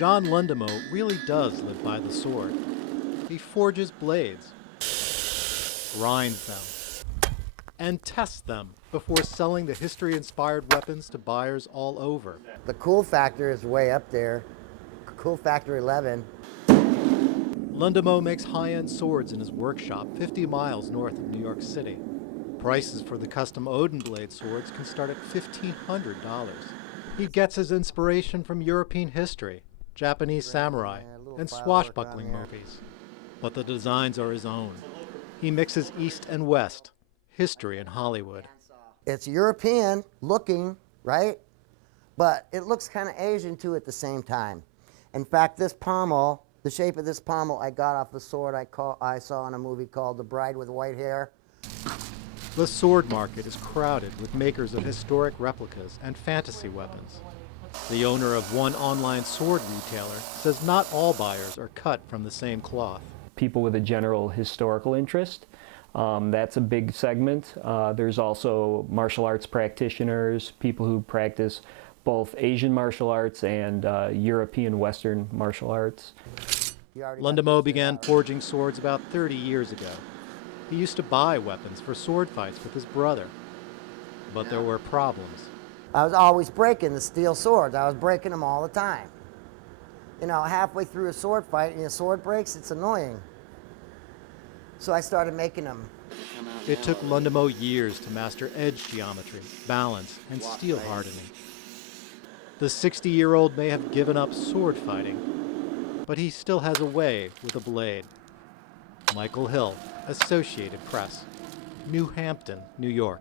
John Lundemo really does live by the sword. He forges blades, grinds them, and tests them before selling the history-inspired weapons to buyers all over. The cool factor is way up there. Cool factor 11. Lundemo makes high-end swords in his workshop 50 miles north of New York City. Prices for the custom ODINBLADE swords can start at $1,500. He gets his inspiration from European history, Japanese samurai, and swashbuckling movies. But the designs are his own. He mixes East and West, history and Hollywood. It's European looking, right? But it looks kind of Asian too at the same time. In fact, this pommel, the shape of this pommel I got off a sword I saw in a movie called The Bride with White Hair. The sword market is crowded with makers of historic replicas and fantasy weapons. The owner of one online sword retailer says not all buyers are cut from the same cloth. People with a general historical interest, that's a big segment. There's also martial arts practitioners, people who practice both Asian martial arts and European Western martial arts. Lundemo began forging swords about 30 years ago. He used to buy weapons for sword fights with his brother, but there were problems. I was always breaking the steel swords. I was breaking them all the time. You know, halfway through a sword fight and your sword breaks, it's annoying. So I started making them. It took Lundemo years to master edge geometry, balance, and steel hardening. The 60-year-old may have given up sword fighting, but he still has a way with a blade. Michael Hill, Associated Press, New Hampton, New York.